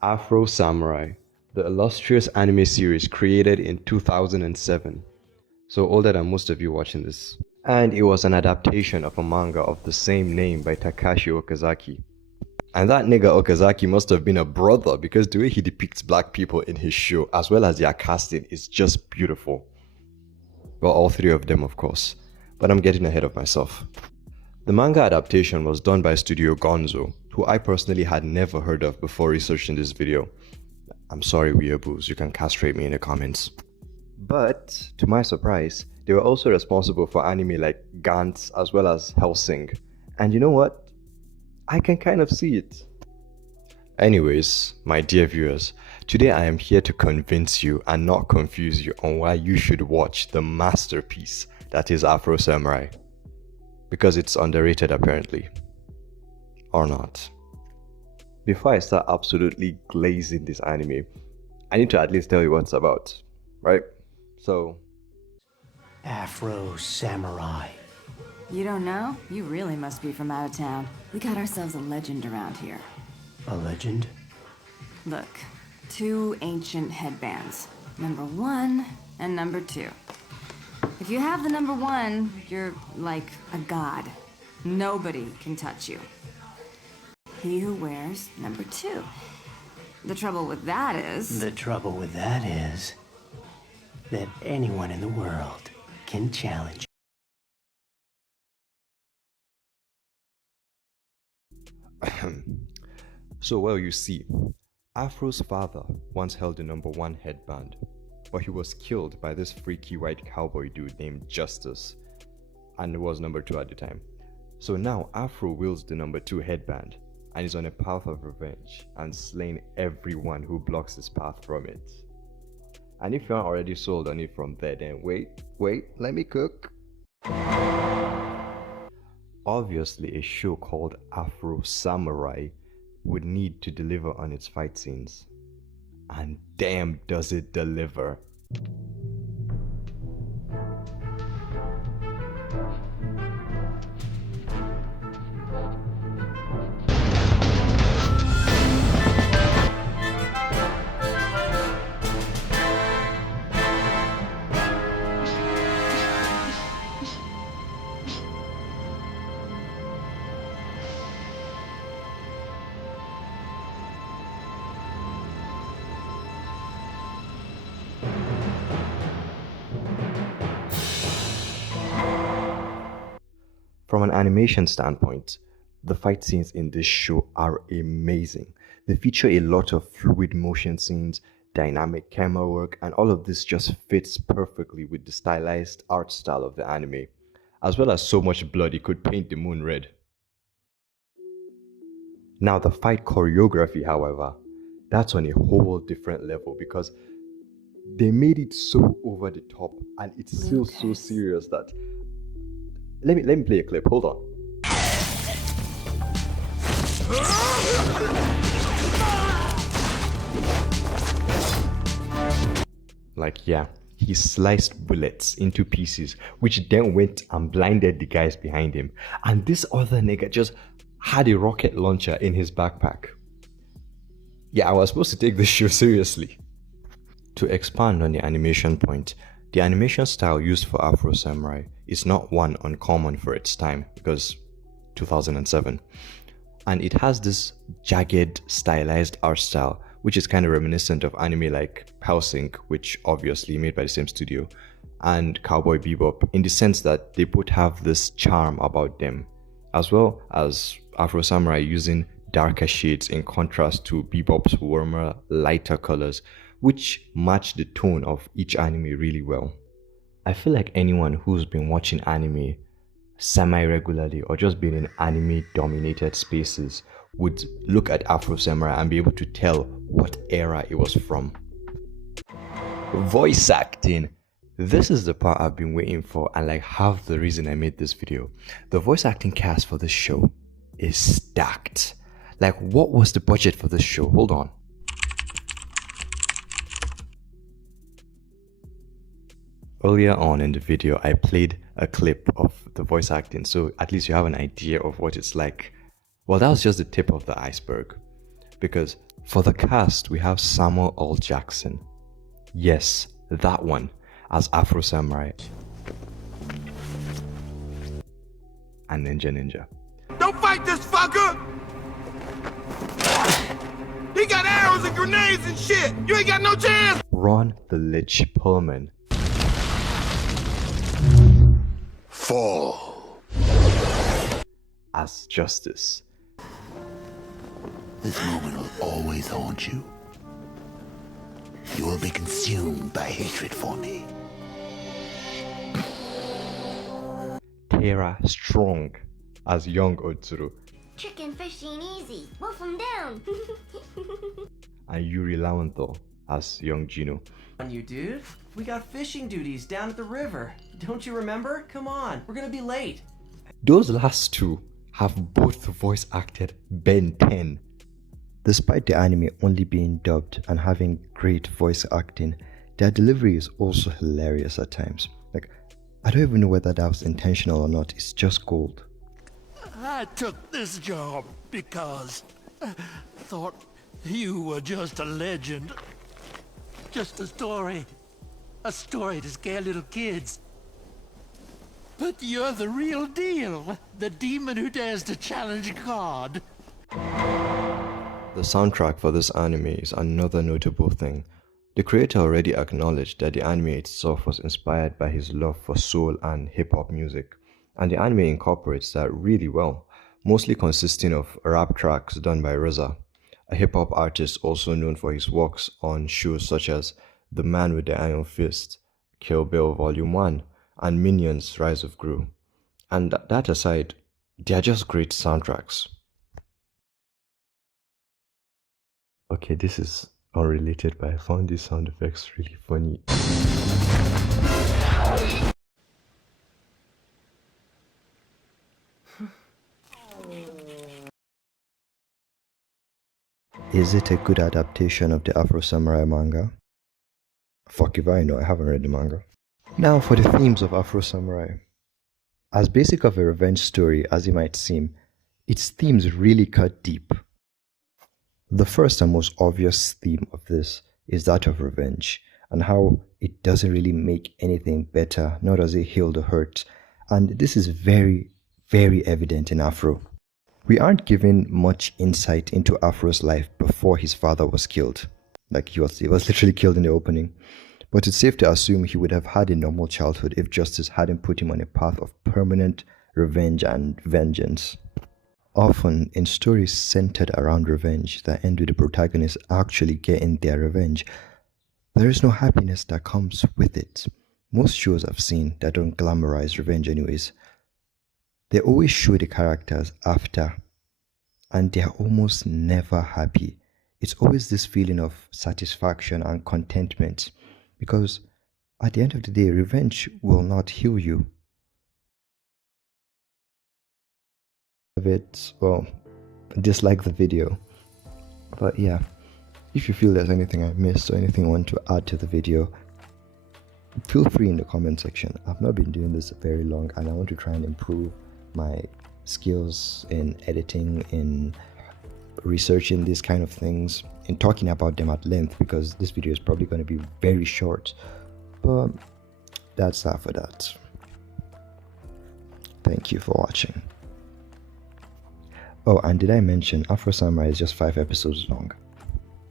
Afro Samurai, the illustrious anime series created in 2007, so older than most of you watching this. And it was an adaptation of a manga of the same name by Takashi Okazaki. And that nigga Okazaki must have been a brother because the way he depicts black people in his show, as well as their casting, is just beautiful. Well, all three of them, of course. But I'm getting ahead of myself. The manga adaptation was done by Studio Gonzo, who I personally had never heard of before researching this video. I'm sorry, weeaboos, you can castrate me in the comments. But, to my surprise, they were also responsible for anime like Gantz as well as Hellsing. And you know what? I can kind of see it. Anyways, my dear viewers, today I am here to convince you and not confuse you on why you should watch the masterpiece that is Afro Samurai. Because it's underrated apparently. Or not. Before I start absolutely glazing this anime, I need to at least tell you what it's about, right? So... Afro Samurai. You don't know? You really must be from out of town. We got ourselves a legend around here. A legend? Look, two ancient headbands. Number 1 and number 2. If you have the number 1, you're like a god. Nobody can touch you. He who wears number 2. The trouble with that is... The trouble with that is that anyone in the world can challenge. So, well, you see, Afro's father once held the number 1 headband, but he was killed by this freaky white cowboy dude named Justice, and was number 2 at the time. So now Afro wields the number 2 headband and is on a path of revenge and slaying everyone who blocks his path from it. And if you aren't already sold on it from there, then wait, let me cook. Obviously, a show called Afro Samurai would need to deliver on its fight scenes. And damn does it deliver. From an animation standpoint, the fight scenes in this show are amazing. They feature a lot of fluid motion scenes, dynamic camera work, and all of this just fits perfectly with the stylized art style of the anime, as well as so much blood it could paint the moon red. Now the fight choreography, however, that's on a whole different level because they made it so over the top and it's still so serious that... Let me play a clip, hold on. Like, yeah, he sliced bullets into pieces, which then went and blinded the guys behind him. And this other nigga just had a rocket launcher in his backpack. Yeah, I was supposed to take this show seriously. To expand on the animation point, the animation style used for Afro Samurai is not one uncommon for its time, because 2007. And it has this jagged, stylized art style, which is kind of reminiscent of anime like Hellsing, which obviously made by the same studio, and Cowboy Bebop, in the sense that they both have this charm about them, as well as Afro Samurai using darker shades in contrast to Bebop's warmer, lighter colors, which match the tone of each anime really well. I feel like anyone who's been watching anime semi-regularly or just been in anime-dominated spaces would look at Afro Samurai and be able to tell what era it was from. Voice acting. This is the part I've been waiting for and like half the reason I made this video. The voice acting cast for this show is stacked. Like, what was the budget for this show? Hold on. Earlier on in the video, I played a clip of the voice acting, so at least you have an idea of what it's like. Well, that was just the tip of the iceberg. because for the cast we have Samuel L. Jackson. Yes, that one, as Afro Samurai and Ninja. Don't fight this fucker! He got arrows and grenades and shit! You ain't got no chance! Ron the Lich Perlman Fall. as Justice. This moment will always haunt you. You will be consumed by hatred for me. Tara Strong as young Otsuru, Chicken fish ain't easy. Wolf 'em down. and Yuri Lowenthal as young Gino. On you, dude. We got fishing duties down at the river. Don't you remember? Come on, we're gonna be late. Those last two have both voice acted Ben 10. Despite the anime only being dubbed and having great voice acting, their delivery is also hilarious at times. Like, I don't even know whether that was intentional or not, it's just gold. I took this job because I thought you were just a legend. Just a story to scare little kids. But you're the real deal, the demon who dares to challenge God. The soundtrack for this anime is another notable thing. The creator already acknowledged that the anime itself was inspired by his love for soul and hip-hop music, and the anime incorporates that really well, mostly consisting of rap tracks done by RZA, a hip-hop artist also known for his works on shows such as The Man with the Iron Fist, Kill Bill Volume 1, and Minions Rise of Gru. And that aside, they are just great soundtracks. Okay, this is unrelated, but I found these sound effects really funny. Is it a good adaptation of the Afro Samurai manga? Fuck if I know, I haven't read the manga. Now for the themes of Afro Samurai. As basic of a revenge story as it might seem, its themes really cut deep. The first and most obvious theme of this is that of revenge, and how it doesn't really make anything better, nor does it heal the hurt. And this is very, very evident in Afro. We aren't given much insight into Afro's life before his father was killed. Like he was literally killed in the opening. But it's safe to assume he would have had a normal childhood if justice hadn't put him on a path of permanent revenge and vengeance. Often, in stories centered around revenge that end with the protagonist actually getting their revenge, there is no happiness that comes with it. Most shows I've seen that don't glamorize revenge anyways, they always show the characters after, and they're almost never happy. It's always this feeling of satisfaction and contentment, because at the end of the day, revenge will not heal you. Well, dislike the video. But yeah, if you feel there's anything I missed or anything you want to add to the video, feel free in the comment section. I've not been doing this very long and I want to try and improve my skills in editing, in researching these kind of things, in talking about them at length, because this video is probably going to be very short. But that's that for that. Thank you for watching. Oh, and did I mention Afro Samurai is just 5 episodes long?